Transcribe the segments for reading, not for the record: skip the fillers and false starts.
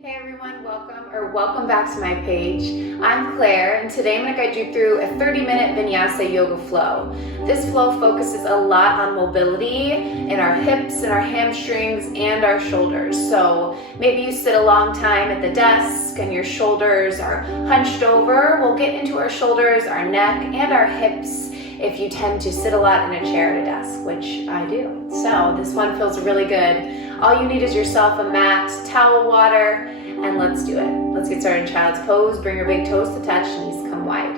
Hey everyone, welcome back to my page. I'm Claire, and today I'm going to guide you through a 30-minute vinyasa yoga flow. This flow focuses a lot on mobility in our hips and our hamstrings and our shoulders. So maybe you sit a long time at the desk and your shoulders are hunched over. We'll get into our shoulders, our neck, and our hips if you tend to sit a lot in a chair at a desk, which I do. So this one feels really good. All you need is yourself a mat, towel, water, and let's do it. Let's get started in child's pose. Bring your big toes to touch, knees come wide.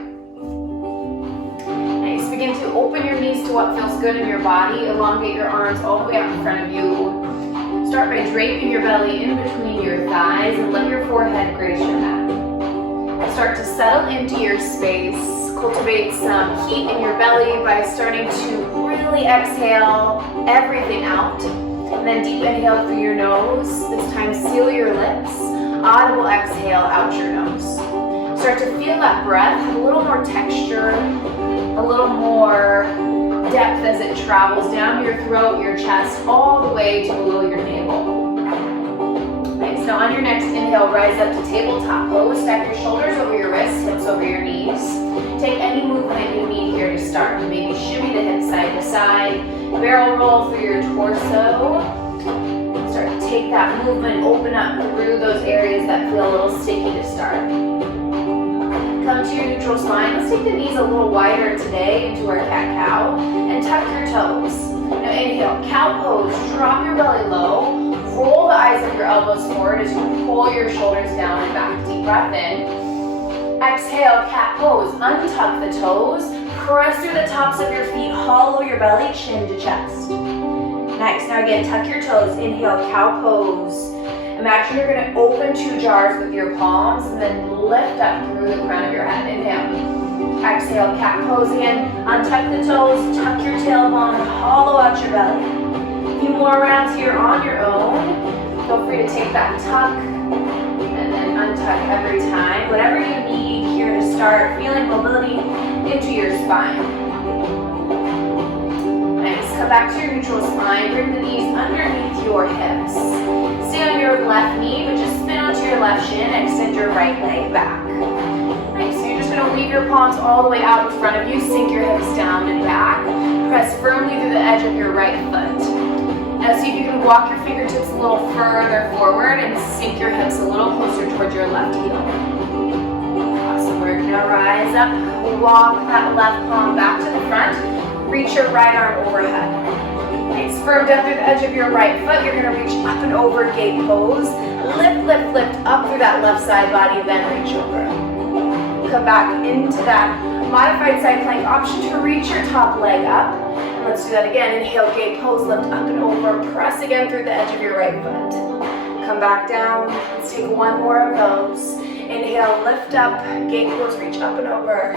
Nice. Begin to open your knees to what feels good in your body. Elongate your arms all the way out in front of you. Start by draping your belly in between your thighs and let your forehead grace your mat. Start to settle into your space. Cultivate some heat in your belly by starting to really exhale everything out. And then deep inhale through your nose. This time seal your lips. Audible exhale out your nose. Start to feel that breath have a little more texture, a little more depth as it travels down your throat, your chest, all the way to below your navel. Nice. Now on your next inhale, rise up to tabletop pose. Stack your shoulders over your wrists, hips over your knees. Take any movement you need here to start. Maybe shimmy the hips side to side. Barrel roll through your torso. Start to take that movement, open up through those areas that feel a little sticky to start. Come to your neutral spine. Let's take the knees a little wider today into our cat-cow and tuck your toes. Now inhale, cow pose. Drop your belly low. Roll the eyes of your elbows forward as you pull your shoulders down and back. Deep breath in. Exhale, cat pose. Untuck the toes. Press through the tops of your feet. Hollow your belly, chin to chest. Nice. Now again, tuck your toes. Inhale, cow pose. Imagine you're going to open two jars with your palms and then lift up through the crown of your head. Inhale. Exhale, cat pose again. Untuck the toes. Tuck your tailbone. Hollow out your belly. A few more rounds here on your own. Feel free to take that tuck and then untuck every time. Whatever you need here to start feeling mobility into your spine. Nice. Come back to your neutral spine. Bring the knees underneath your hips. Stay on your left knee, but just spin onto your left shin. Extend your right leg back. Nice. So you're just going to leave your palms all the way out in front of you. Sink your hips down and back. Press firmly through the edge of your right foot. Now see if you can walk your fingertips a little further forward and sink your hips a little closer towards your left heel. Awesome. We're going to rise up. Walk that left palm back to the front. Reach your right arm overhead. Nice. Firm down through the edge of your right foot. You're going to reach up and over, gate pose. Lift, lift, lift up through that left side body, then reach over. Come back into that modified side plank option to reach your top leg up. And let's do that again. Inhale, gate pose, lift up and over. Press again through the edge of your right foot. Come back down. Let's take one more of those. Inhale, lift up, gate pose, reach up and over.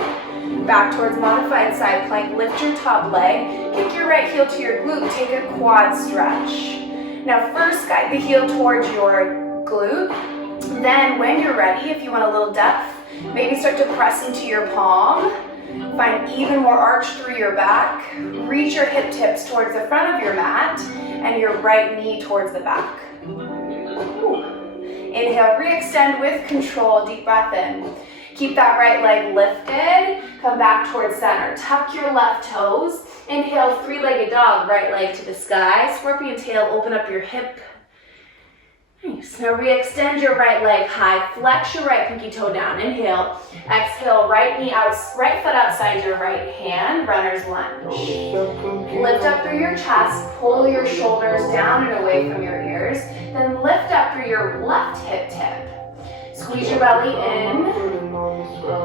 Back towards modified side plank. Lift your top leg. Kick your right heel to your glute. Take a quad stretch. Now first guide the heel towards your glute. Then when you're ready, if you want a little depth, maybe start to press into your palm. Find even more arch through your back. Reach your hip tips towards the front of your mat and your right knee towards the back. Ooh. Inhale, re-extend with control. Deep breath in. Keep that right leg lifted. Come back towards center. Tuck your left toes. Inhale, three-legged dog. Right leg to the sky. Scorpion tail, open up your hip. Nice. Now re-extend your right leg high. Flex your right pinky toe down. Inhale. Exhale, right foot outside your right hand. Runner's lunge. Lift up through your chest. Pull your shoulders down and away from your ears. Then lift up through your left hip tip. Squeeze your belly in.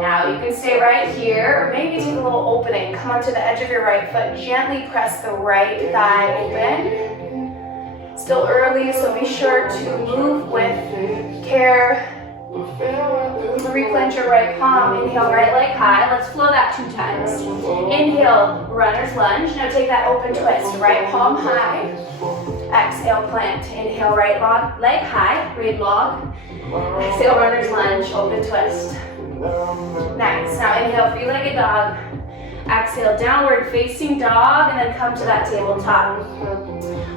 Now you can stay right here, or maybe take a little opening. Come onto the edge of your right foot. Gently press the right thigh open. Still early, so be sure to move with care. Reclench your right palm. Inhale, right leg high. Let's flow that 2 times. Inhale, runner's lunge. Now take that open twist. Right palm high. Exhale, plant. Inhale, right leg high. Great log. Exhale, runner's lunge. Open twist. Nice. Now inhale, three-legged dog. Exhale, downward facing dog, and then come to that tabletop.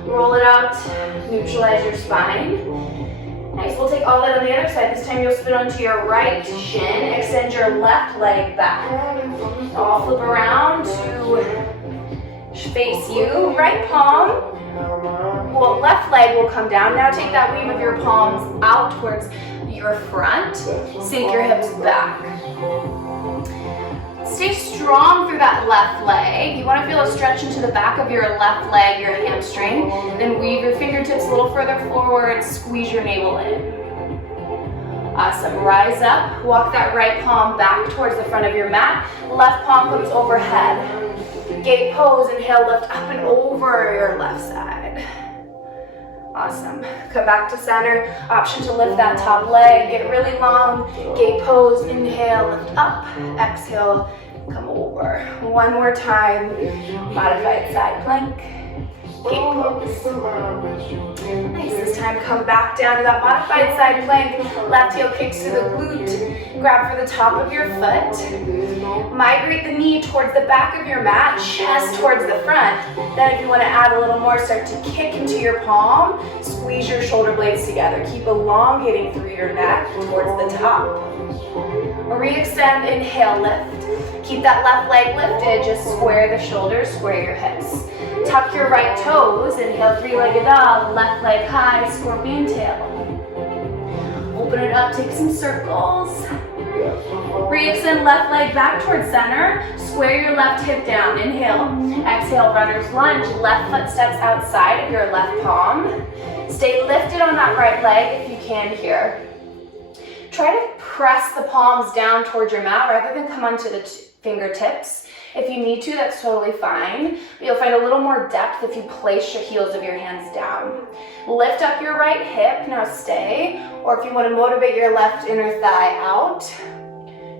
Roll it out, neutralize your spine. Nice, we'll take all that on the other side. This time you'll spin onto your right shin, extend your left leg back. I'll flip around to face you, right palm. Well, left leg will come down. Now take that weave of your palms out towards your front. Sink your hips back. Stay strong through that left leg. You want to feel a stretch into the back of your left leg, your hamstring. Then weave your fingertips a little further forward. Squeeze your navel in. Awesome. Rise up. Walk that right palm back towards the front of your mat. Left palm comes overhead. Gate pose. Inhale, lift up and over your left side. Awesome. Come back to center. Option to lift that top leg. Get really long. Gate pose. Inhale, lift up. Exhale, come over. One more time. Modified side plank. Gate pose. Nice. This time, come back down to that modified side plank. Left heel kicks to the glute. Grab for the top of your foot. Migrate the knee towards the back of your mat, chest towards the front. Then if you want to add a little more, start to kick into your palm. Squeeze your shoulder blades together. Keep elongating through your neck towards the top. Re-extend, inhale, lift. Keep that left leg lifted. Just square the shoulders, square your hips. Tuck your right toes. Inhale, three-legged dog. Left leg high, scorpion tail. Open it up, take some circles. Re-extend left leg back towards center. Square your left hip down. Inhale. Exhale, runner's lunge. Left foot steps outside of your left palm. Stay lifted on that right leg if you can here. Try to press the palms down towards your mat rather than come onto the fingertips. If you need to, that's totally fine. But you'll find a little more depth if you place your heels of your hands down. Lift up your right hip. Now stay. Or if you want to motivate your left inner thigh out,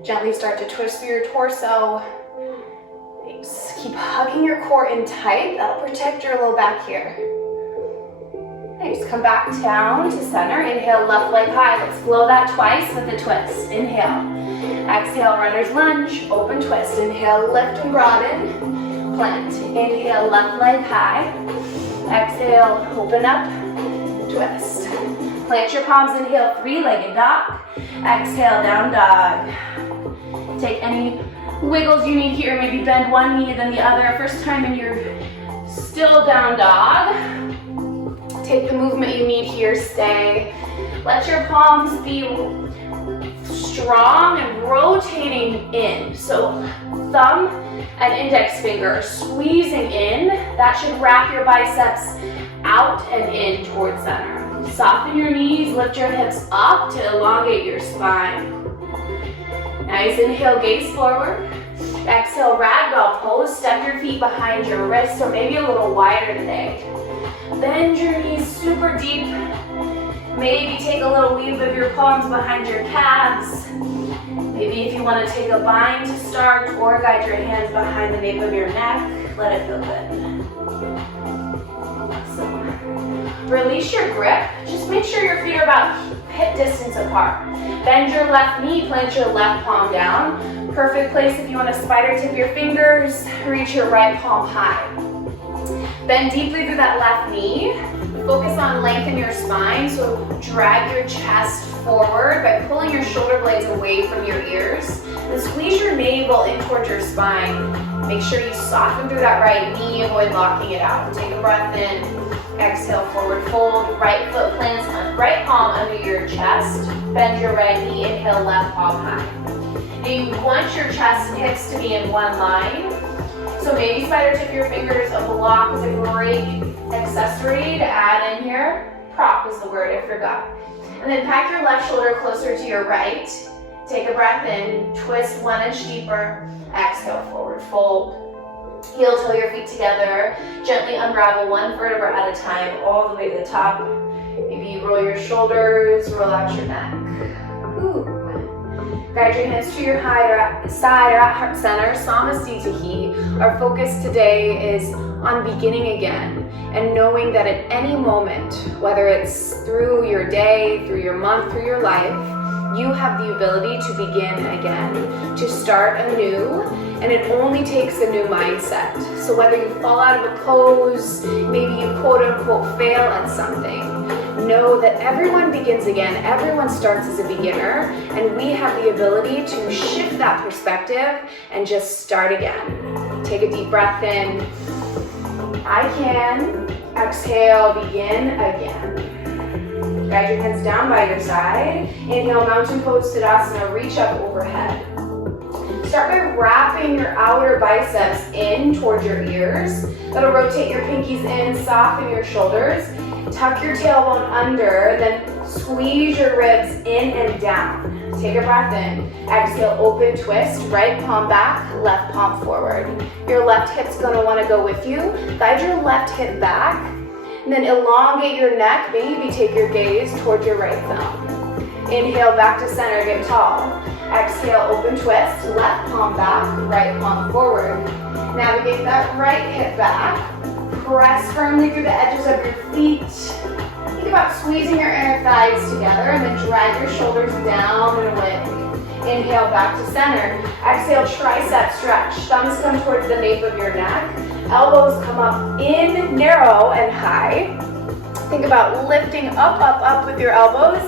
gently start to twist through your torso. Nice. Keep hugging your core in tight. That'll protect your low back here. Nice. Come back down to center. Inhale, left leg high. Let's flow that twice with a twist. Inhale. Exhale, runner's lunge. Open twist. Inhale, lift and broaden. Plant. Inhale, left leg high. Exhale, open up. Twist. Plant your palms. Inhale, three-legged dog. Exhale, down dog. Take any wiggles you need here. Maybe bend one knee, then the other. First time in your still down dog. Take the movement you need here. Stay. Let your palms be strong and rotating in. So thumb and index finger are squeezing in. That should wrap your biceps out and in towards center. Soften your knees, lift your hips up to elongate your spine. Nice. Inhale, gaze forward. Exhale, ragdoll pose. Step your feet behind your wrists, or maybe a little wider today. Bend your knees super deep. Maybe take a little weave of your palms behind your calves. Maybe if you want to take a bind to start, or guide your hands behind the nape of your neck. Let it feel good. Awesome. Release your grip. Just make sure your feet are about hip distance apart. Bend your left knee, plant your left palm down. Perfect place if you want to spider tip your fingers. Reach your right palm high. Bend deeply through that left knee. Focus on lengthen your spine, so drag your chest forward by pulling your shoulder blades away from your ears. Then squeeze your navel in towards your spine. Make sure you soften through that right knee, avoid locking it out. Take a breath in. Exhale, forward fold. Right foot plants on right palm under your chest. Bend your right knee. Inhale, left palm high. And you want your chest and hips to be in one line. So maybe spider tip your fingers. A block is a great accessory to add in here. Prop is the word, I forgot. And then pack your left shoulder closer to your right. Take a breath in, twist 1 inch deeper. Exhale, forward fold. Heel toe your feet together. Gently unravel one vertebra at a time, all the way to the top. Maybe you roll your shoulders, roll out your neck. Ooh. Guide your hands to your side or at heart center. Samasthiti. Our focus today is on beginning again and knowing that at any moment, whether it's through your day, through your month, through your life, you have the ability to begin again, to start anew, And it only takes a new mindset. So whether you fall out of a pose, maybe you quote unquote fail at something, know that everyone begins again, everyone starts as a beginner, and we have the ability to shift that perspective and just start again. Take a deep breath in. I can. Exhale, begin again. Guide your hands down by your side. Inhale, mountain pose, Tadasana, reach up overhead. Start by wrapping your outer biceps in towards your ears. That'll rotate your pinkies in, soften your shoulders. Tuck your tailbone under, then squeeze your ribs in and down. Take a breath in. Exhale, open twist, right palm back, left palm forward. Your left hip's gonna wanna go with you. Guide your left hip back, and then elongate your neck. Maybe take your gaze towards your right thumb. Inhale, back to center, get tall. Exhale, open twist, left palm back, right palm forward. Navigate that right hip back. Press firmly through the edges of your feet. Think about squeezing your inner thighs together and then drag your shoulders down and away. Inhale, back to center. Exhale, tricep stretch. Thumbs come towards the nape of your neck. Elbows come up in, narrow, and high. Think about lifting up, up, up with your elbows.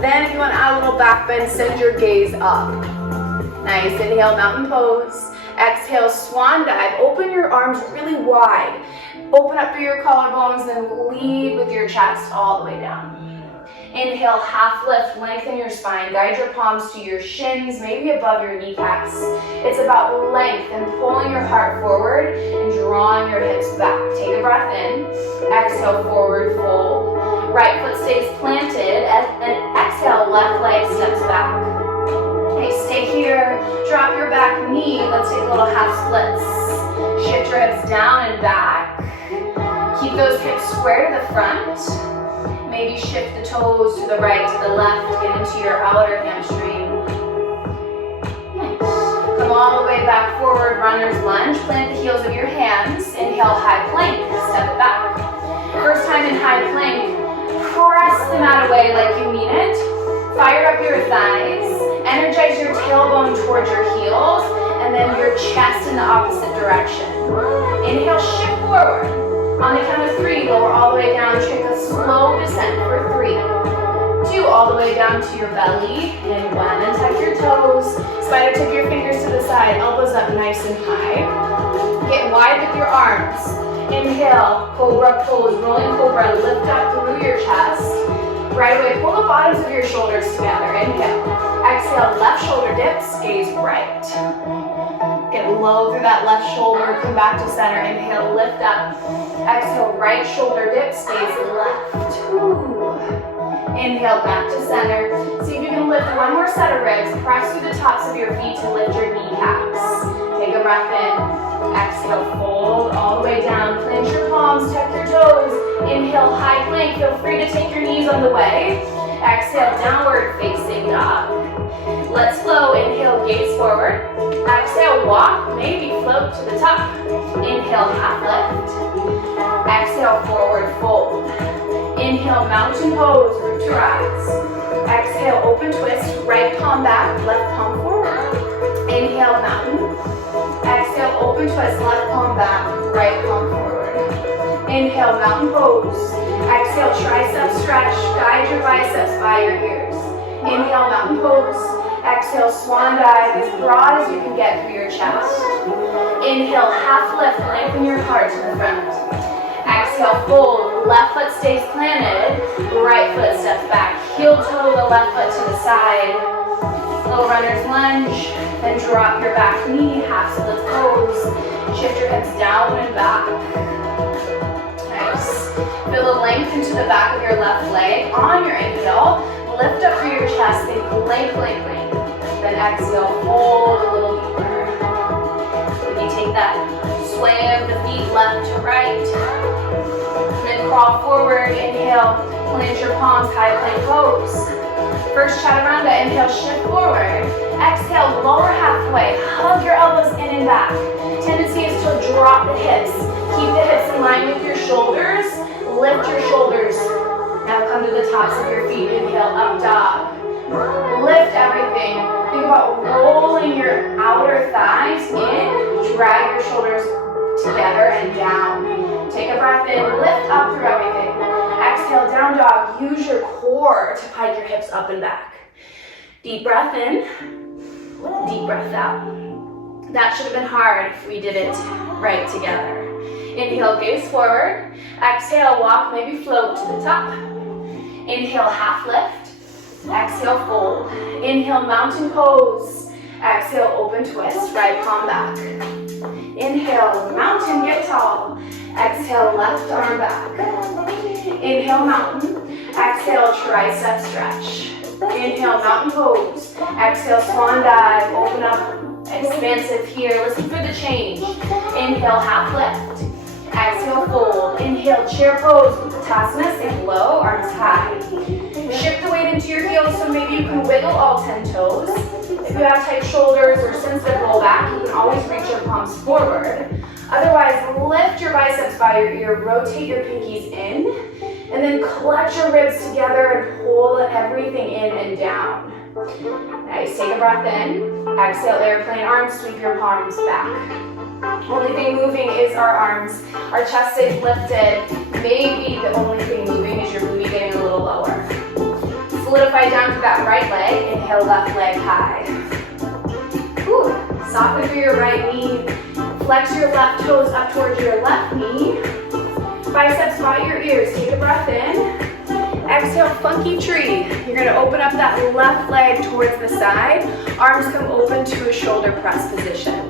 Then if you want to add a little back bend, send your gaze up. Nice. Inhale, mountain pose. Exhale, swan dive. Open your arms really wide. Open up through your collarbones, then lead with your chest all the way down. Inhale, half lift, lengthen your spine. Guide your palms to your shins, maybe above your kneecaps. It's about length and pulling your heart forward and drawing your hips back. Take a breath in. Exhale, forward fold. Right foot stays planted, and exhale, left leg steps back. Okay, stay here. Drop your back knee. Let's take a little half splits. Shift your hips down and back. Keep those hips square to the front. Maybe shift the toes to the right, to the left, get into your outer hamstring. Nice. Come all the way back forward, runner's lunge. Plant the heels of your hands. Inhale, high plank, step it back. First time in high plank, press the mat away like you mean it. Fire up your thighs. Energize your tailbone towards your heels, and then your chest in the opposite direction. Inhale, shift forward. On the count of 3, lower all the way down. Take a slow descent for 3, 2, all the way down to your belly. And 1, and tuck your toes. Spider tip your fingers to the side, elbows up nice and high. Get wide with your arms. Inhale, cobra pose, rolling cobra, lift up through your chest. Right away, pull the bottoms of your shoulders together. Inhale. Exhale, left shoulder dips, gaze right. Get low through that left shoulder, come back to center. Inhale, lift up. Exhale, right shoulder dips, gaze left. Ooh. Inhale, back to center. See if you can lift one more set of ribs. Press through the tops of your feet to lift your kneecaps. Take a breath in. Exhale, fold all the way down. Clench your palms, tuck your toes. Inhale, high plank. Feel free to take your knees on the way. Exhale, downward facing dog. Let's flow. Inhale, gaze forward. Exhale, walk, maybe float to the top. Inhale, half lift. Exhale, forward fold. Inhale, mountain pose, root to rise. Exhale, open twist, right palm back, left palm forward. Inhale, mountain. Exhale, open twist, left palm back, right palm forward. Inhale, mountain pose. Exhale, tricep stretch, guide your biceps by your ears. Inhale, mountain pose. Exhale, swan dive, as broad as you can get through your chest. Inhale, half lift, lengthen your heart to the front. Exhale, fold, left foot stays planted, right foot steps back. Heel toe the left foot to the side. Little runner's lunge, then drop your back knee, half split pose. Shift your hips down and back. Nice. Feel the length into the back of your left leg. On your inhale, lift up through your chest, think blank, blank, blank. Then exhale, fold a little deeper. Maybe take that sway of the feet left to right. Then crawl forward, inhale, plant your palms, high plank pose. First chaturanga, inhale, shift forward. Exhale, lower halfway, hug your elbows in and back. Tendency is to drop the hips. Keep the hips in line with your shoulders. Lift your shoulders. Now come to the tops of your feet. Inhale, up dog. Lift everything. Think about rolling your outer thighs in drag your shoulders together and down. Take a breath in, lift up through everything. Exhale, down dog. Use your core to pike your hips up and back. Deep breath in, deep breath out. That should have been hard if we did it right together. Inhale, gaze forward. Exhale, walk, maybe float to the top. Inhale, half lift. Exhale, fold. Inhale, mountain pose. Exhale, open twist, right palm back. Inhale, mountain, get tall. Exhale, left arm back. Inhale, mountain. Exhale, tricep stretch. Inhale, mountain pose. Exhale, swan dive, open up. Expansive here, listen for the change. Inhale, half lift. Exhale, fold. Inhale, chair pose, Uttanasana, stay low, arms high. Shift the weight into your heels, so maybe you can wiggle all 10 toes. If you have tight shoulders or sensitive low back, you can always reach your palms forward. Otherwise, lift your biceps by your ear, rotate your pinkies in, and then clutch your ribs together and pull everything in and down. Nice, take a breath in. Exhale, airplane arms, sweep your palms back. Only thing moving is our arms. Our chest stays lifted. Maybe the only thing moving is your booty getting a little lower. Solidify down to that right leg. Inhale, left leg high. Whew. Soften through your right knee. Flex your left toes up towards your left knee. Biceps by your ears. Take a breath in. Exhale, funky tree. You're going to open up that left leg towards the side. Arms come open to a shoulder press position.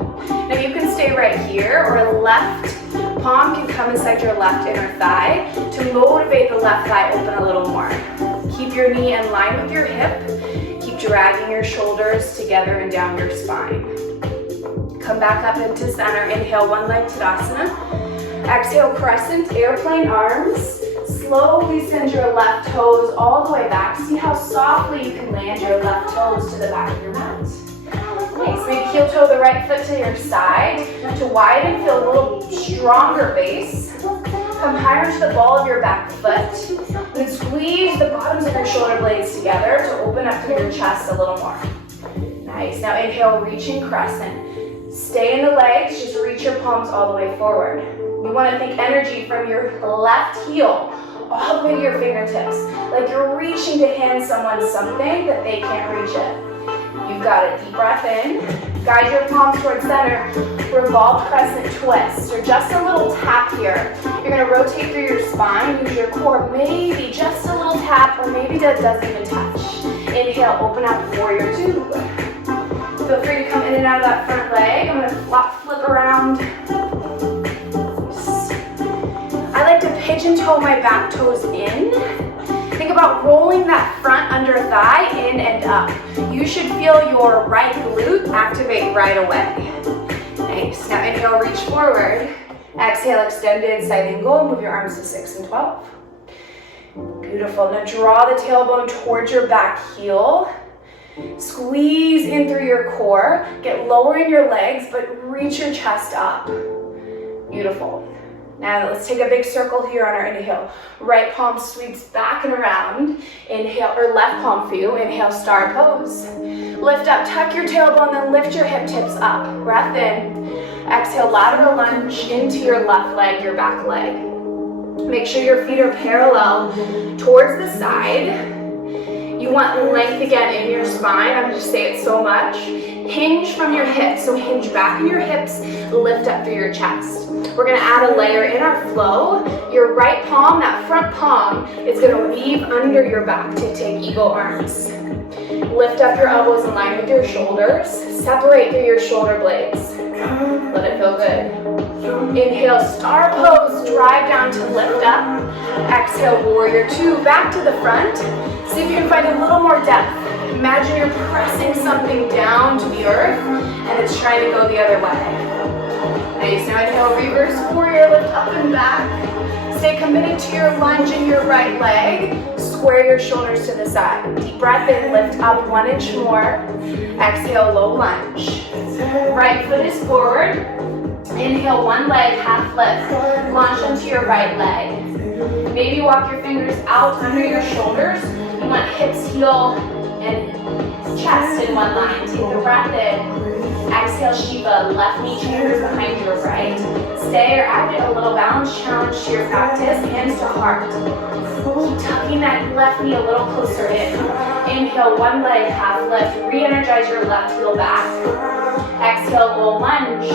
Now you can stay right here, or left palm can come inside your left inner thigh to motivate the left thigh open a little more. Keep your knee in line with your hip. Keep dragging your shoulders together and down your spine. Come back up into center. Inhale, one leg Tadasana. Exhale, crescent, airplane arms. Slowly send your left toes all the way back. See how softly you can land your left toes to the back of your mat. Nice. Maybe heel toe the right foot to your side to widen, feel a little stronger base. Come higher to the ball of your back foot. And squeeze the bottoms of your shoulder blades together to open up through your chest a little more. Nice. Now inhale, reaching crescent. Stay in the legs, just reach your palms all the way forward. You want to think energy from your left heel all the way to your fingertips. Like you're reaching to hand someone something that they can't reach it. You've got it. Deep breath in. Guide your palms towards center. Revolve crescent twist. Or just a little tap here. You're going to rotate through your spine. Use your core. Maybe just a little tap, or maybe that doesn't even touch. Inhale, open up, warrior two. Feel free to come in and out of that front leg. I'm going to flip around. I like to pigeon toe my back toes in. Think about rolling that front under thigh in and up. You should feel your right glute activate right away. Nice. Now inhale, reach forward. Exhale, extended side angle. Move your arms to 6 and 12. Beautiful. Now draw the tailbone towards your back heel. Squeeze in through your core. Get lower in your legs, but reach your chest up. Beautiful. Now let's take a big circle here on our inhale. Right palm sweeps back and around. Inhale, or left palm for you. Inhale, star pose. Lift up, tuck your tailbone, then lift your hip tips up. Breath in. Exhale, lateral lunge into your left leg, your back leg. Make sure your feet are parallel towards the side. You want length again in your spine. I'm just saying it so much. Hinge from your hips. So hinge back in your hips, lift up through your chest. We're going to add a layer in our flow. Your right palm, that front palm, is going to weave under your back to take eagle arms. Lift up your elbows in line with your shoulders. Separate through your shoulder blades. Let it feel good. Inhale, star pose, drive down to lift up. Exhale, warrior two, back to the front. See if you can find a little more depth. Imagine you're pressing something down to the earth and it's trying to go the other way. Nice. Now inhale, reverse warrior, lift up and back. Stay committed to your lunge in your right leg. Square your shoulders to the side. Deep breath in, lift up 1 inch more. Exhale, low lunge. Right foot is forward. Inhale, one leg, half lift. Launch into your right leg. Maybe walk your fingers out under your shoulders. You want hips, heel, and chest in one line. Take a breath in. Exhale, Shiva, left knee chambers behind your right. Stay or add a little balance challenge to your practice, hands to heart. Keep tucking that left knee a little closer in. Inhale, one leg, half lift. Re-energize your left heel back. Exhale, low lunge.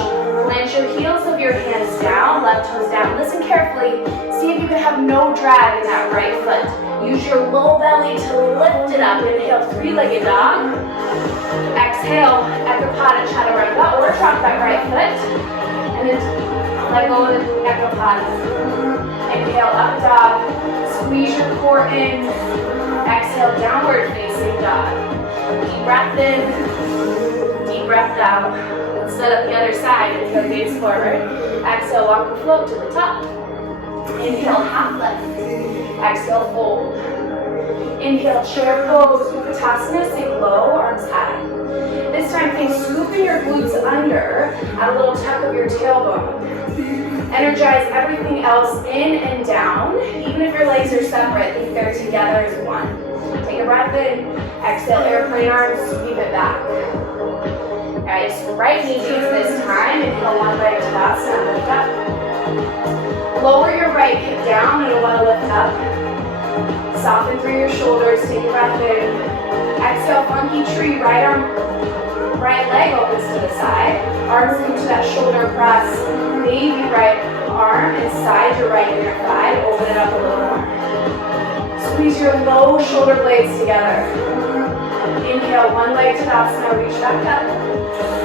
Plant your heels of your hands down, left toes down. Listen carefully. See if you can have no drag in that right foot. Use your low belly to lift it up. Inhale, three-legged dog. Exhale, Ekapada Chaturanga, or drop that right foot. And then let go of the Ekapada. Inhale, up dog. Squeeze your core in. Exhale, downward facing dog. Deep breath in. Deep breath out. Let's set up the other side. Inhale, gaze forward. Exhale, walk or float to the top. Inhale, half lift. Exhale, fold. Inhale, chair pose, Utkatasana, sink low, arms high. This time, think scooping your glutes under, add a little tuck of your tailbone. Energize everything else in and down. Even if your legs are separate, think they're together as one. Take a breath in. Exhale, airplane arms, sweep it back. Nice, right knee bends this time. Inhale, one leg to Tadasana, lift up. Lower your right hip down and want to lift up. Soften through your shoulders, take a breath in. Exhale, funky tree, right leg opens to the side. Arms come to that shoulder press. Baby right arm inside your right inner thigh. Open it up a little more. Squeeze your low shoulder blades together. Inhale, one leg to Tadasana, reach back up.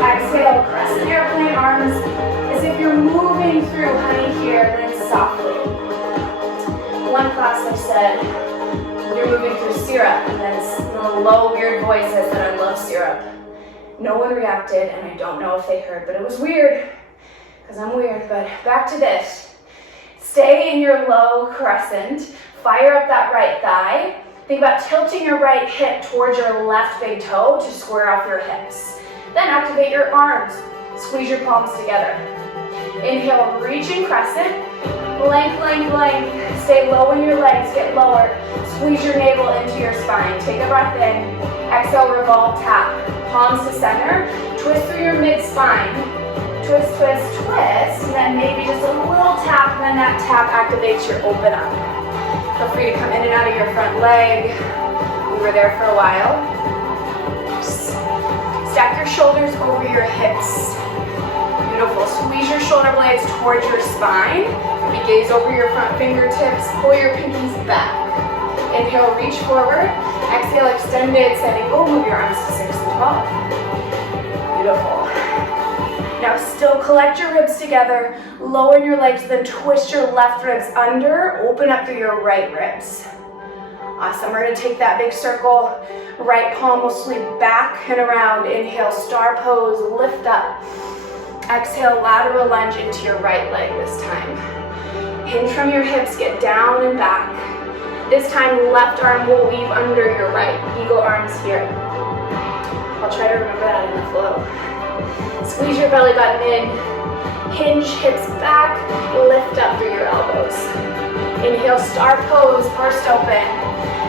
Exhale, crescent airplane arms as if you're moving through honey here, then softly. One class I said, you're moving through syrup, and then a low, weird voice says that I love syrup. No one reacted, and I don't know if they heard, but it was weird, because I'm weird, but back to this. Stay in your low crescent, fire up that right thigh. Think about tilting your right hip towards your left big toe to square off your hips. Then activate your arms, squeeze your palms together. Inhale, reach in crescent, length, length, length. Stay low in your legs, get lower. Squeeze your navel into your spine. Take a breath in. Exhale, revolve, tap. Palms to center. Twist through your mid-spine. Twist, twist, twist. And then maybe just a little tap, and then that tap activates your open up. Feel free to come in and out of your front leg. We were there for a while. Stack your shoulders over your hips. Beautiful. Squeeze your shoulder blades towards your spine. Maybe gaze over your front fingertips. Pull your pinkies back. Inhale, reach forward. Exhale, extended, standing O. Move your arms to 6 and 12. Beautiful. Now still collect your ribs together. Lower your legs, then twist your left ribs under. Open up through your right ribs. Awesome. We're going to take that big circle. Right palm will sweep back and around. Inhale, star pose, lift up. Exhale, lateral lunge into your right leg this time. Hinge from your hips, get down and back. This time, left arm will weave under your right. Eagle arms here. I'll try to remember that in the flow. Squeeze your belly button in. Hinge hips back. Lift up through your elbows. Inhale, star pose, burst open.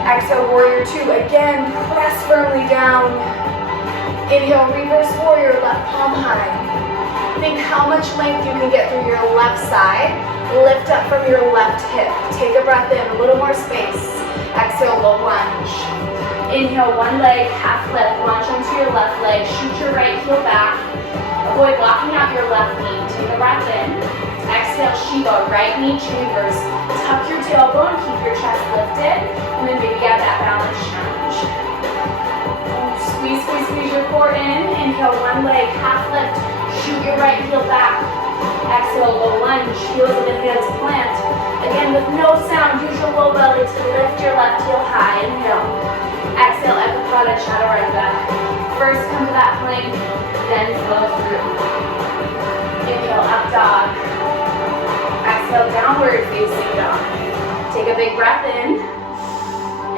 Exhale, warrior two. Again, press firmly down. Inhale, reverse warrior, left palm high. Think how much length you can get through your left side. Lift up from your left hip. Take a breath in, a little more space. Exhale, low lunge. Inhale, one leg, half lift. Launch onto your left leg. Shoot your right heel back. Avoid locking out your left knee. Take a breath in. Exhale, Shiva, right knee chambers. Tuck your tailbone, keep your chest lifted. And then maybe add that balance challenge. Squeeze, squeeze, squeeze your core in. Inhale, one leg, half lift. Shoot your right heel back. Exhale, low lunge. Heels of the hands plant. Again, with no sound, use your low belly to lift your left heel high. Inhale. Exhale, Ekapada Chaturanga. First come to that plank, then flow through. Inhale, up dog. Exhale, downward facing dog. Take a big breath in.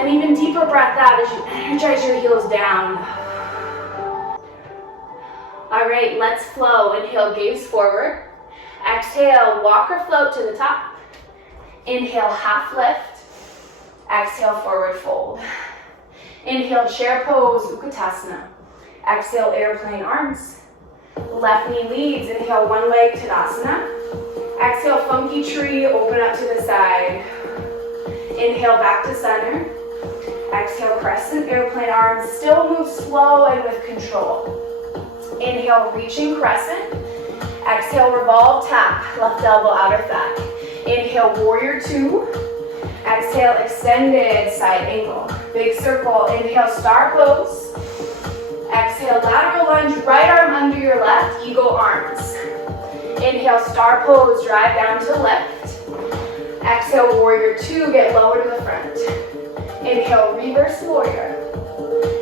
And even deeper breath out as you energize your heels down. All right, let's flow. Inhale, gaze forward. Exhale, walk or float to the top. Inhale, half lift. Exhale, forward fold. Inhale, chair pose, Utkatasana. Exhale, airplane arms. Left knee leads. Inhale, one leg Tadasana. Exhale, funky tree, open up to the side. Inhale, back to center. Exhale, crescent airplane arms. Still move slow and with control. Inhale, reaching crescent. Exhale, revolve, tap. Left elbow, outer thigh. Inhale, warrior two. Exhale, extended side angle. Big circle. Inhale, star pose. Exhale, lateral lunge. Right arm under your left. Eagle arms. Inhale, star pose. Drive down to left. Exhale, warrior two. Get lower to the front. Inhale, reverse warrior.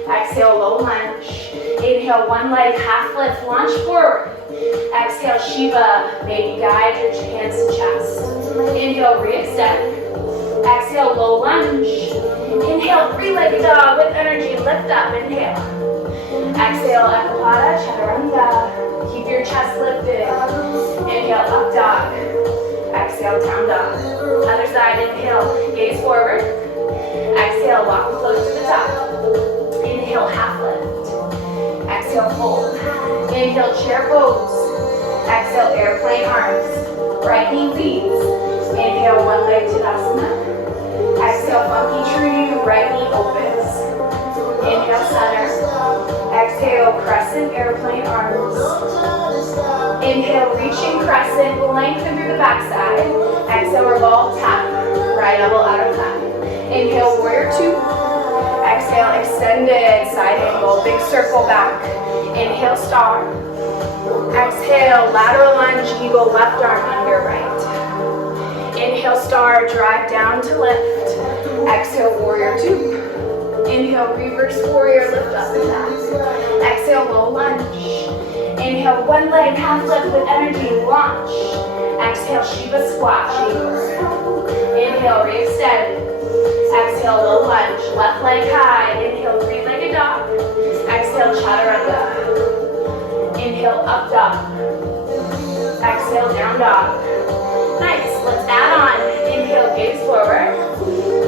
Exhale, low lunge. Inhale, one leg half lift. Launch forward. Exhale, Shiva. Maybe guide your hands to chest. Inhale, re-extend. Exhale, low lunge. Inhale, three-legged dog with energy. Lift up, inhale. Exhale, Ekapada, Chaturanga. Keep your chest lifted. Inhale, up dog. Exhale, down dog. Other side, inhale, gaze forward. Exhale, walk close to the top. Inhale, half lift. Exhale, fold. Inhale, chair pose. Exhale, airplane arms. Right knee leads. Inhale, one leg Tadasana. Exhale, funky tree, right knee opens. Inhale, center. Exhale, crescent airplane arms. Inhale, reaching crescent, lengthen through the backside. Exhale, revolve, tap. Right elbow, outer thigh. Inhale, warrior two. Exhale, extended side angle, big circle back. Inhale, star. Exhale, lateral lunge, eagle, left arm under right. Inhale, star, drive down to lift. Exhale, warrior two. Inhale, reverse warrior, lift up and back. Exhale, low lunge. Inhale, one leg half lift with energy, launch. Exhale, Shiva squat, chamber. Inhale, re-extend. Exhale, low lunge, left leg high. Inhale, three-legged dog. Exhale, chaturanga. Inhale, up dog. Exhale, down dog. Nice, let's add on. Inhale, gaze forward.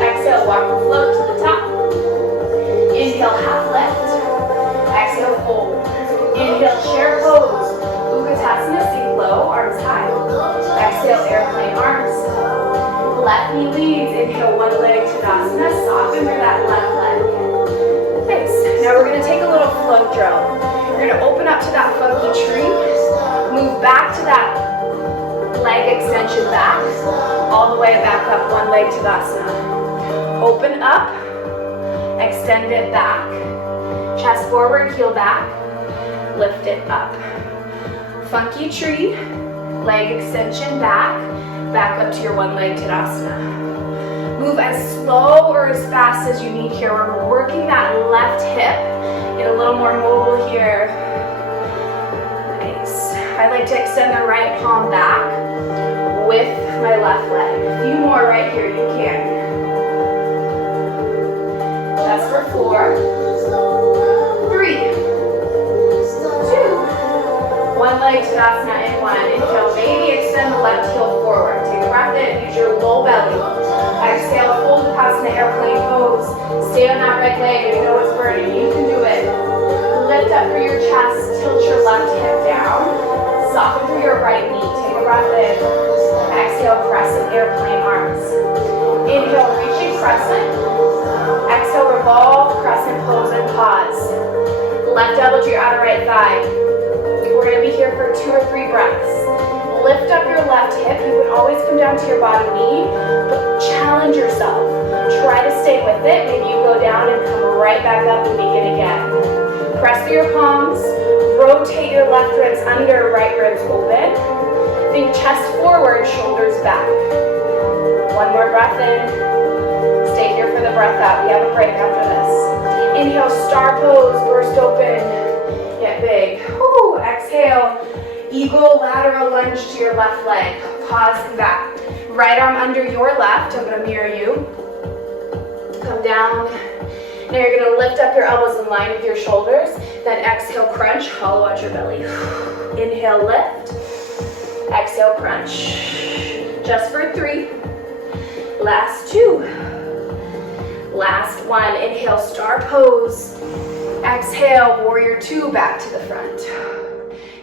Exhale, walk the float to the top. Inhale, half lift. Exhale, fold. Inhale, chair pose. Utkatasana, sink low, arms high. Exhale, airplane arms. Left knee leads. Inhale, one leg Tadasana. Soften through that left leg. Nice. Now we're going to take a little float drill. We're going to open up to that funky tree. Move back to that leg extension back. All the way back up, one leg Tadasana. Open up. Extend it back. Chest forward, heel back. Lift it up. Funky tree. Leg extension back. Back up to your one leg Tadasana. Move as slow or as fast as you need here. We're working that left hip. Get a little more mobile here. Nice. I like to extend the right palm back with my left leg. A few more right here, you can. That's for 4, 3, 2, 1 leg Tadasana in 1. Inhale, maybe extend the left heel forward. Take a breath in, use your low belly. Exhale, full Utkatasana airplane pose. Stay on that right leg. If you know it's burning, you can do it. Lift up through your chest, tilt your left hip down. Soften through your right knee. Take a breath in. Exhale, crescent airplane arms. Inhale, reaching crescent. Exhale, revolve, crescent pose and pause. Left elbow to your outer right thigh. We're going to be here for 2 or 3 breaths. Lift up your left hip. You can always come down to your bottom knee, but challenge yourself. Try to stay with it. Maybe you go down and come right back up and begin again. Press through your palms. Rotate your left ribs under, right ribs open. Think chest forward, shoulders back. One more breath in. Stay here for the breath out. We have a break after this. Inhale, star pose, burst open. Get big. Woo. Exhale, eagle lateral lunge to your left leg. Pause and back. Right arm under your left. I'm going to mirror you. Come down. Now you're going to lift up your elbows in line with your shoulders. Then exhale, crunch, hollow out your belly. Inhale, lift. Exhale, crunch. Just for 3. Last 2. Last 1. Inhale, star pose. Exhale, warrior 2, back to the front.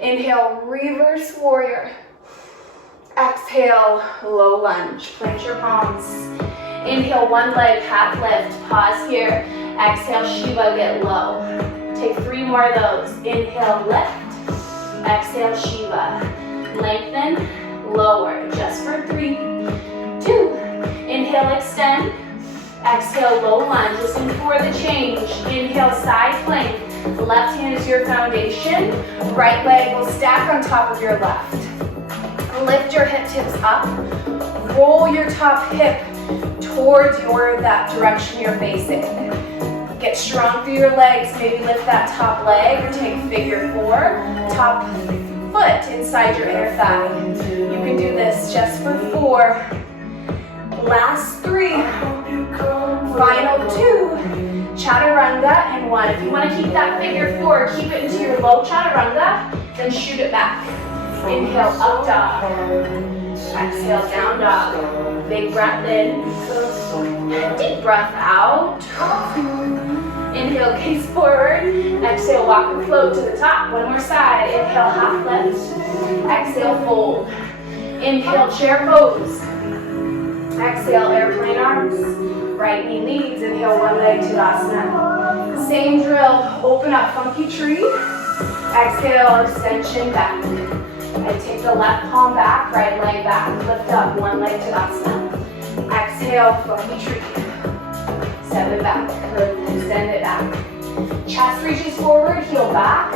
Inhale, reverse warrior. Exhale, low lunge. Plant your palms. Inhale, one leg, half lift. Pause here. Exhale, Shiva, get low. Take 3 more of those. Inhale, lift. Exhale, Shiva. Lengthen, lower. Just for 3, 2. Inhale, extend. Exhale, low lunge. Listen for the change. Inhale, side plank. Left hand is your foundation. Right leg will stack on top of your left. Lift your hip tips up. Roll your top hip towards that direction you're facing. Get strong through your legs. Maybe lift that top leg or take figure 4. Top foot inside your inner thigh. You can do this just for 4. Last 3. Final 2. Chaturanga and 1. If you want to keep that figure 4, keep it into your low chaturanga, then shoot it back. Inhale, up dog. Exhale, down dog. Big breath in. Deep breath out. Inhale, gaze forward. Exhale, walk and float to the top. One more side. Inhale, half lift. Exhale, fold. Inhale, chair pose. Exhale, airplane arms. Right knee leads. Inhale, one leg Tadasana. Same drill. Open up, funky tree. Exhale, extension back. And take the left palm back, right leg back. Lift up, one leg Tadasana. Exhale, funky tree. Step it back, extend it back. Chest reaches forward, heel back.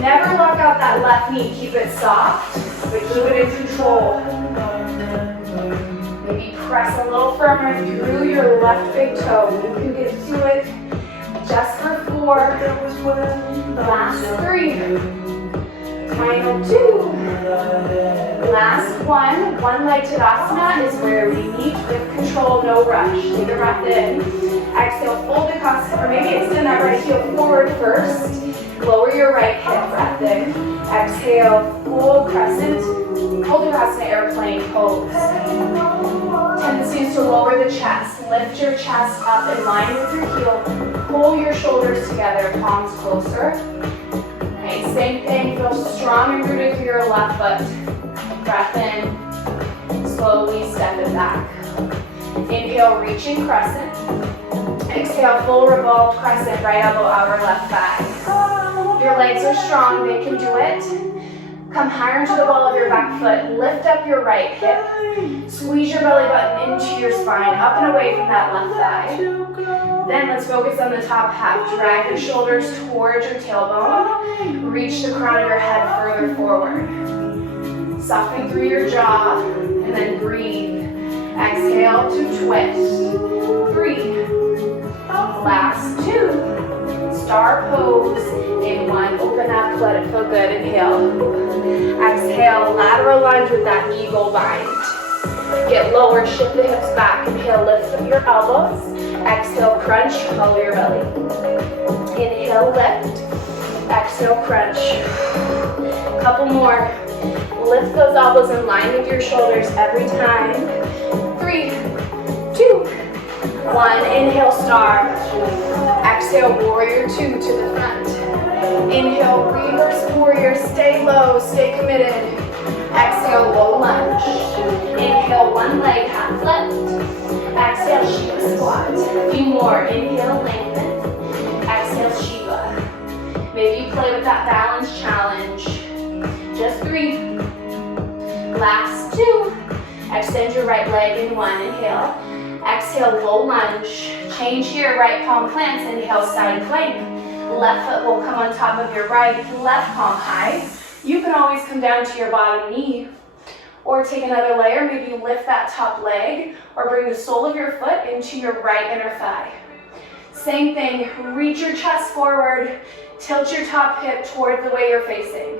Never lock out that left knee, keep it soft, but keep it in control. Maybe press a little firmer through your left big toe. You can get to it just for 4. Last 3. Final 2. Last 1. One leg Tadasana is where we meet with control, no rush. Take a breath in. Exhale, fold across, or maybe extend that right heel forward first. Lower your right hip, breath in. Exhale, full crescent. Hold across an airplane pose. Tendency is to lower the chest. Lift your chest up in line with your heel. Pull your shoulders together, palms closer. Same thing, feel strong and rooted through your left foot. Breath in, slowly step it back. Inhale, reaching crescent. Exhale, full revolved crescent, right elbow, outer left thigh. Your legs are strong, they can do it. Come higher into the ball of your back foot. Lift up your right hip. Squeeze your belly button into your spine, up and away from that left thigh. Then let's focus on the top half. Drag your shoulders towards your tailbone. Reach the crown of your head further forward. Soften through your jaw, and then breathe. Exhale to twist. 3. Last 2. Star pose in 1. Open that foot and feel good. Inhale. Exhale, lateral lunge with that eagle bind. Get lower, shift the hips back. Inhale, lift up your elbows. Exhale, crunch, follow your belly. Inhale, lift. Exhale, crunch. Couple more. Lift those elbows in line with your shoulders every time. 3, 2, 1. Inhale, star. Exhale, warrior 2 to the front. Inhale, reverse warrior. Stay low, stay committed. Exhale, low lunge. Inhale, one leg, half lift. Exhale, Shiva squat. A few more. Inhale, lengthen. Exhale, Shiva. Maybe you play with that balance challenge. Just 3. Last 2. Extend your right leg in 1. Inhale. Exhale, low lunge. Change here, right palm plants. Inhale, side plank. Left foot will come on top of your right, left palm high. You can always come down to your bottom knee. Or take another layer, maybe you lift that top leg, or bring the sole of your foot into your right inner thigh. Same thing, reach your chest forward, tilt your top hip toward the way you're facing.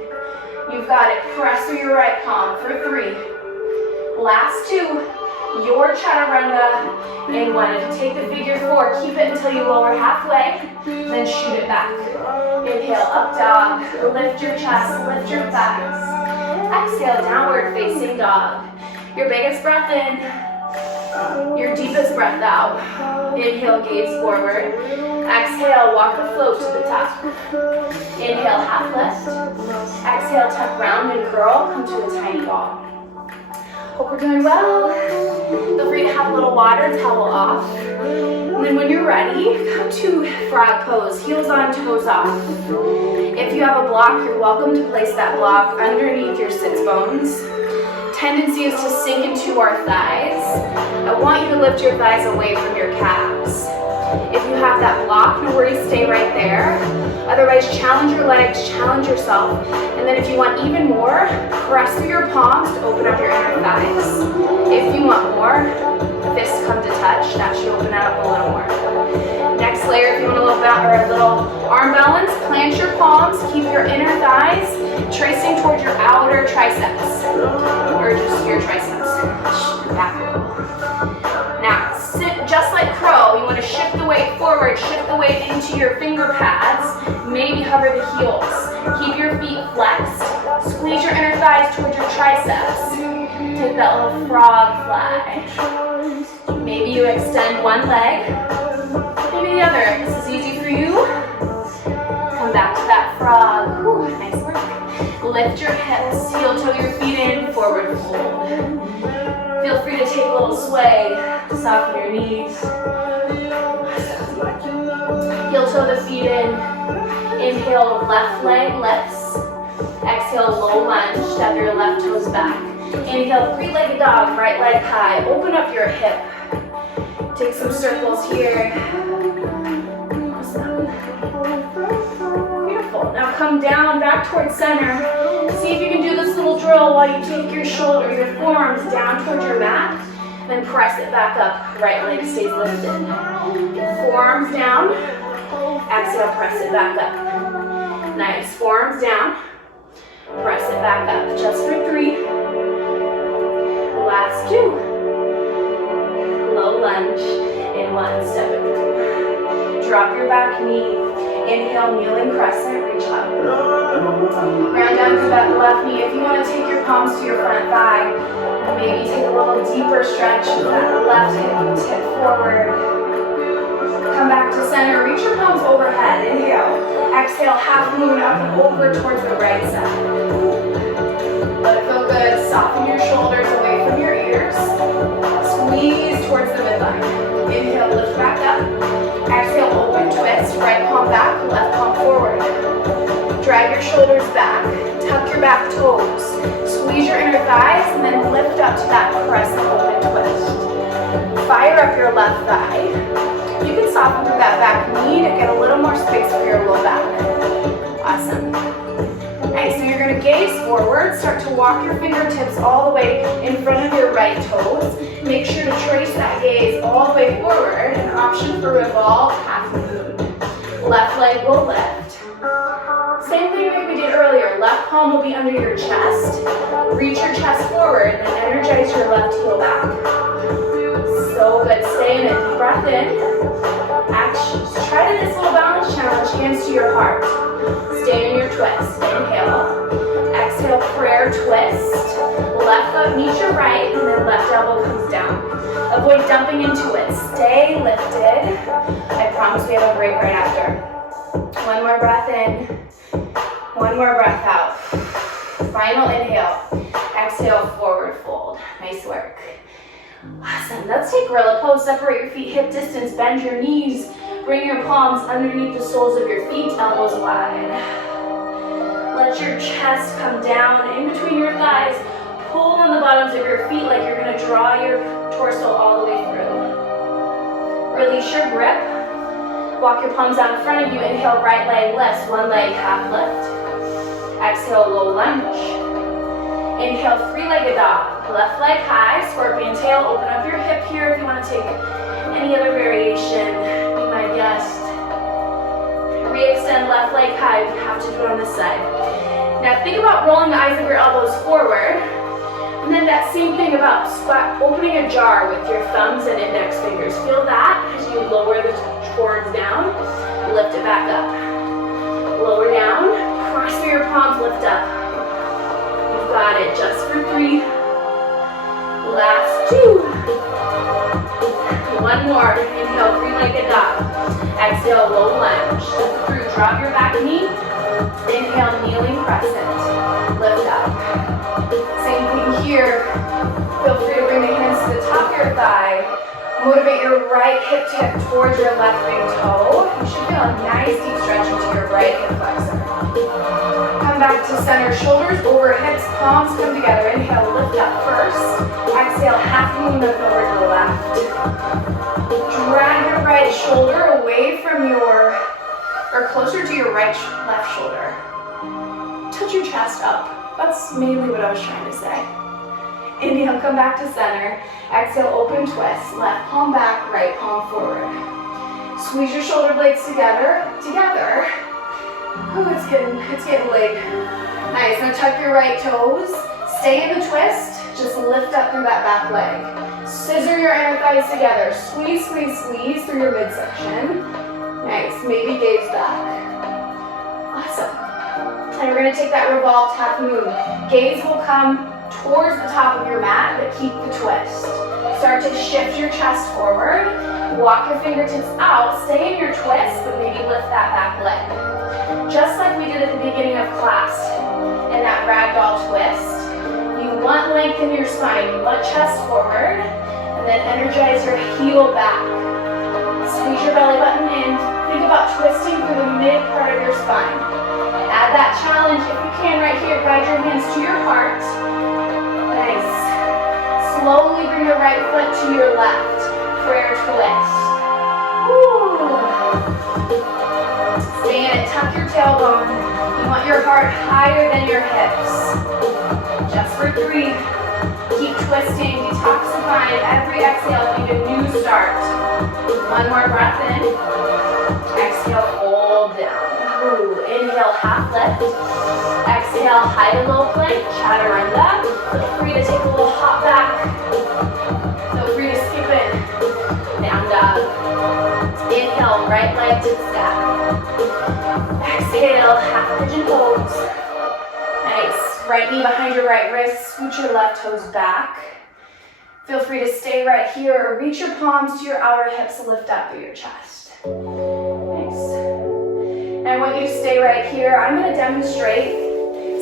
You've got it, press through your right palm for 3. Last 2, your chaturanga in 1. If you take the figure 4, keep it until you lower halfway, then shoot it back. Inhale, up dog, lift your chest, lift your thighs. Exhale, downward facing dog. Your biggest breath in. Your deepest breath out. Inhale, gaze forward. Exhale, walk or float to the top. Inhale, half lift. Exhale, tuck round and curl. Come to a tiny ball. Hope we're doing well. Feel free to have a little water, towel off. And then when you're ready, come to frog pose, heels on, toes off. If you have a block, you're welcome to place that block underneath your sits bones. Tendency is to sink into our thighs. I want you to lift your thighs away from your calves. If you have that block, no worries, stay right there. Otherwise, challenge your legs, challenge yourself. And then if you want even more, press through your palms to open up your inner thighs. If you want more, fists come to touch. That should open up a little more. Next layer, if you want a little arm balance, plant your palms, keep your inner thighs tracing towards your outer triceps. Or just your triceps. Back. Now, sit just like crow. You want to shift the weight forward, shift the weight into your finger pads, maybe hover the heels. Keep your feet flexed. Squeeze your inner thighs towards your triceps. Take that little frog fly. Maybe you extend one leg, maybe the other. If this is easy for you, come back to that frog. Whew, nice work. Lift your hips, heel toe your feet in, forward fold. Feel free to take a little sway, soften your knees. Heel toe the feet in. Inhale, left leg lifts. Exhale, low lunge, step your left toes back. Inhale, three-legged dog, right leg high. Open up your hip. Take some circles here. Awesome. Beautiful. Now come down, back towards center. See if you can do this little drill while you take your forearms down towards your mat. Then press it back up. Right leg stays lifted. Forearms down. Exhale, press it back up. Nice. Forearms down. Press it back up. Just for 3. Last 2. Low lunge in 1, step it through. Drop your back knee. Inhale, kneeling crescent, reach up. Ground down to that left knee. If you want to take your palms to your front thigh, maybe take a little deeper stretch with that left hip, tip forward. Come back to center, reach your palms overhead. Inhale, exhale, half moon up and over towards the right side. Let it feel good. Soften your shoulders away from your ears. Squeeze towards the midline. Inhale, lift back up. Exhale, open twist. Right palm back, left palm forward. Drag your shoulders back. Tuck your back toes. Squeeze your inner thighs and then lift up to that crescent open twist. Fire up your left thigh. You can soften through that back knee to get a little more space for your low back. Awesome. Nice, so you're going to gaze forward, start to walk your fingertips all the way in front of your right toes. Make sure to trace that gaze all the way forward. An option for revolve, half moon. Left leg will lift. Same thing like we did earlier. Left palm will be under your chest. Reach your chest forward and energize your left heel back. So good. Stay in it. Deep breath in. Action. Try to this little balance challenge, hands to your heart. Stay in your twist. Inhale. Exhale, prayer twist. Left foot meets your right, and then left elbow comes down. Avoid dumping into it. Stay lifted. I promise we have a break right after. One more breath in. One more breath out. Final inhale. Exhale, forward fold. Nice work. Awesome. Let's take gorilla pose. Separate your feet hip distance. Bend your knees. Bring your palms underneath the soles of your feet, elbows wide. Let your chest come down in between your thighs. Pull on the bottoms of your feet like you're going to draw your torso all the way through. Release your grip. Walk your palms out in front of you. Inhale, right leg lifts. One leg half lift. Exhale, low lunge. Inhale, three-legged dog. Left leg high, scorpion tail. Open up your hip here if you want to take any other variation. Be my guest. Re-extend left leg high. You have to do it on this side. Now think about rolling the eyes of your elbows forward. And then that same thing about opening a jar with your thumbs and index fingers. Feel that as you lower the cords down. Lift it back up. Lower down. Cross through your palms. Lift up. You've got it. Just for 3. Last 2. One more. Inhale, three-legged dog. Exhale, low lunge. Step through, drop your back knee. Inhale, kneeling crescent. Lift up. Same thing here. Feel free to bring the hands to the top of your thigh. Motivate your right hip tip towards your left big toe. You should feel a nice deep stretch into your right hip flexor. Come back to center, shoulders over hips, palms come together. Inhale, lift up first. Exhale, half moon look over to the left. Drag your right shoulder away from or closer to your left shoulder. Tilt your chest up. That's mainly what I was trying to say. Inhale, come back to center. Exhale, open twist. Left palm back, right palm forward. Squeeze your shoulder blades together. Ooh, it's getting late. Nice, now tuck your right toes. Stay in the twist. Just lift up through that back leg. Scissor your inner thighs together. Squeeze, squeeze, squeeze through your midsection. Nice, maybe gaze back. Awesome. And we're gonna take that revolved half moon. Gaze will come towards the top of your mat, but keep the twist. Start to shift your chest forward. Walk your fingertips out. Stay in your twist, but maybe lift that back leg. Just like we did at the beginning of class in that ragdoll twist. You want length in your spine. You want chest forward, and then energize your heel back. Squeeze your belly button in. Think about twisting through the mid part of your spine. Add that challenge if you can right here. Guide your hands to your heart. Nice. Slowly bring your right foot to your left. Prayer twist. Woo. Stay in it. Tuck your tailbone. You want your heart higher than your hips. Just for 3. Keep twisting, detoxifying. Every exhale, need a new start. One more breath in. Exhale, fold down. Ooh. Inhale, half lift. Exhale, high to low plank, chaturanga. Feel free to take a little hop back. Feel free to skip it. Down dog. Inhale, right leg to the stack. Exhale, half pigeon pose. Nice. Right knee behind your right wrist. Scoot your left toes back. Feel free to stay right here or reach your palms to your outer hips and lift up through your chest. Nice. And I want you to stay right here. I'm going to demonstrate.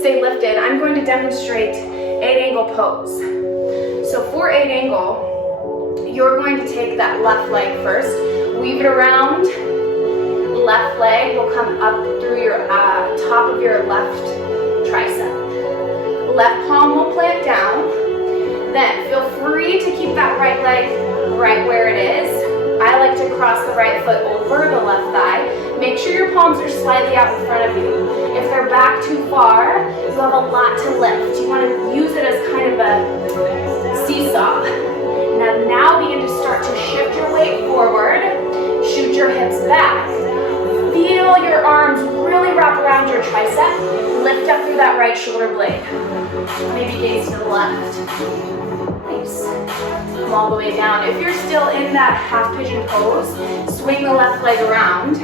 Stay lifted. I'm going to demonstrate 8-angle pose. So for 8-angle, you're going to take that left leg first, weave it around. Left leg will come up through your top of your left tricep. Left palm will plant down. Then feel free to keep that right leg right where it is. I like to cross the right foot over the left thigh. Make sure your palms are slightly out in front of you. If they're back too far, you have a lot to lift. You want to use it as kind of a seesaw. Now begin to start to shift your weight forward. Shoot your hips back. Feel your arms really wrap around your tricep. Lift up through that right shoulder blade. Maybe gaze to the left. Nice. Come all the way down. If you're still in that half pigeon pose, swing the left leg around.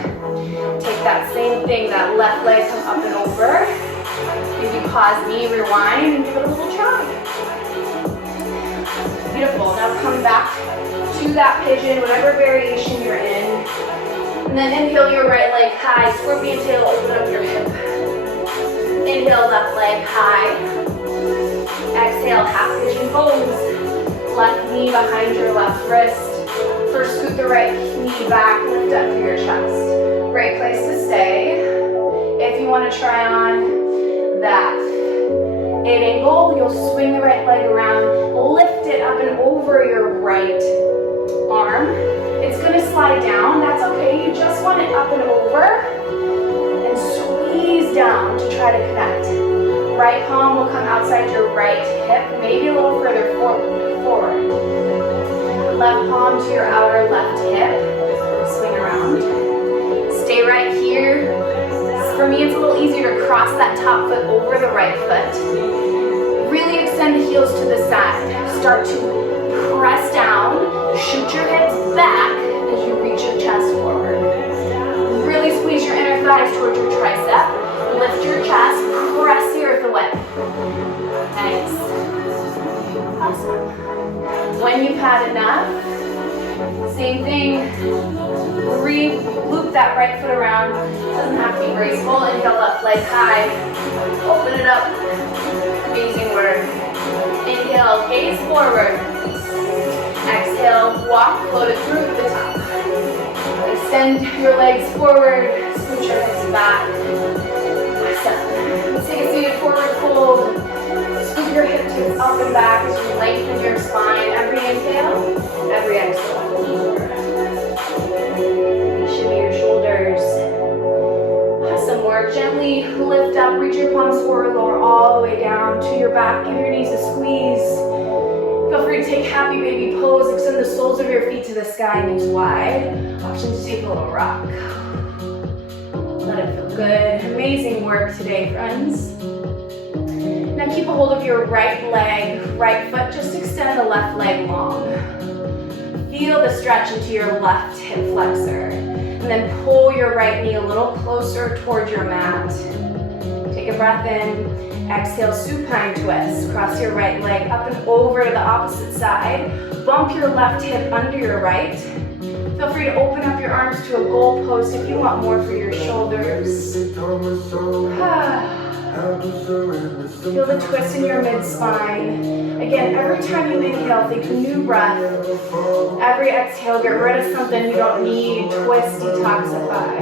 Take that same thing, that left leg come up and over. Maybe pause, knee, rewind, and give it a little try. Beautiful. Now come back to that pigeon, whatever variation you're in. And then inhale your right leg high. Scorpion tail, open up your hip. Inhale, left leg high. Exhale, half pigeon pose. Left knee behind your left wrist. First, scoot the right knee back, lift up through your chest. Great place to stay. If you want to try on that 8-angle, you'll swing the right leg around, lift it up and over your right arm. It's going to slide down. That's okay. You just want it up and over and squeeze down to try to connect. Right palm will come outside your right hip, maybe a little further forward. Left palm to your outer left hip. Swing around. Stay right here. For me, it's a little easier to cross that top foot over the right foot. Really extend the heels to the side. Start to press down. Shoot your hips back as you reach your chest forward. Really squeeze your inner thighs towards your tricep. Lift your chest. Press the earth away. Nice. Awesome. When you've had enough, Same thing. Loop that right foot around. Doesn't have to be graceful. Inhale, left leg high. Open it up. Amazing work. Inhale, gaze forward. Exhale, walk, float it through to the top. Extend your legs forward. Scoot your hips back. Awesome. Let's take a seated forward fold. Scoot your hips up and back as you lengthen your spine. Every inhale, every exhale. Shimmy your shoulders. Awesome work. Gently lift up, reach your palms forward, lower all the way down to your back. Give your knees a squeeze. Feel free to take happy baby pose. Extend the soles of your feet to the sky, knees wide. Option to take a little rock. Let it feel good. Amazing work today, friends. Now keep a hold of your right leg, right foot. Just extend the left leg long. Feel the stretch into your left hip flexor. And then pull your right knee a little closer towards your mat. Take a breath in. Exhale, supine twist. Cross your right leg up and over to the opposite side. Bump your left hip under your right. Feel free to open up your arms to a goal post if you want more for your shoulders. Feel the twist in your mid-spine. Again, every time you inhale, take a new breath. Every exhale, get rid of something you don't need. Twist, detoxify.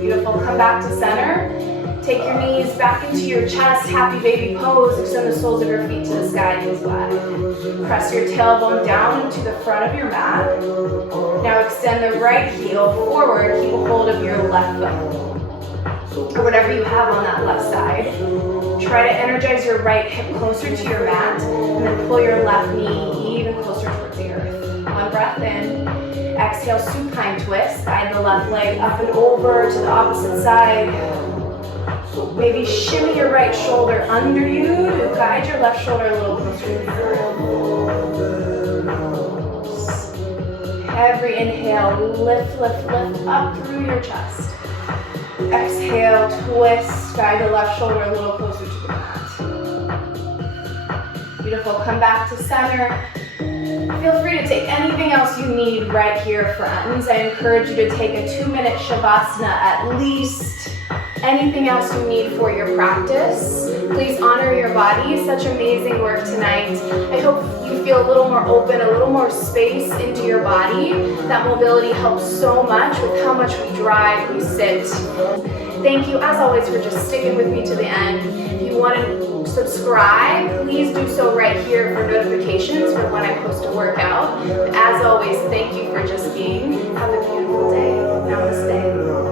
Beautiful. Come back to center. Take your knees back into your chest, happy baby pose. Extend the soles of your feet to the sky, knees wide. Press your tailbone down into the front of your mat. Now extend the right heel forward. Keep a hold of your left foot, or whatever you have on that left side. Try to energize your right hip closer to your mat, and then pull your left knee even closer towards the earth. One breath in. Exhale, supine twist. Guide the left leg up and over to the opposite side. Maybe shimmy your right shoulder under you to guide your left shoulder a little closer to the earth. Every inhale, lift, lift, lift up through your chest. Exhale, twist, guide the left shoulder a little closer to the mat. Beautiful, come back to center. Feel free to take anything else you need right here, friends. I encourage you to take a 2-minute Shavasana at least. Anything else you need for your practice. Please honor your body. Such amazing work tonight. I hope you feel a little more open, a little more space into your body. That mobility helps so much with how much we drive, we sit. Thank you, as always, for just sticking with me to the end. If you want to subscribe, please do so right here for notifications for when I post a workout. As always, thank you for just being. Have a beautiful day. Namaste.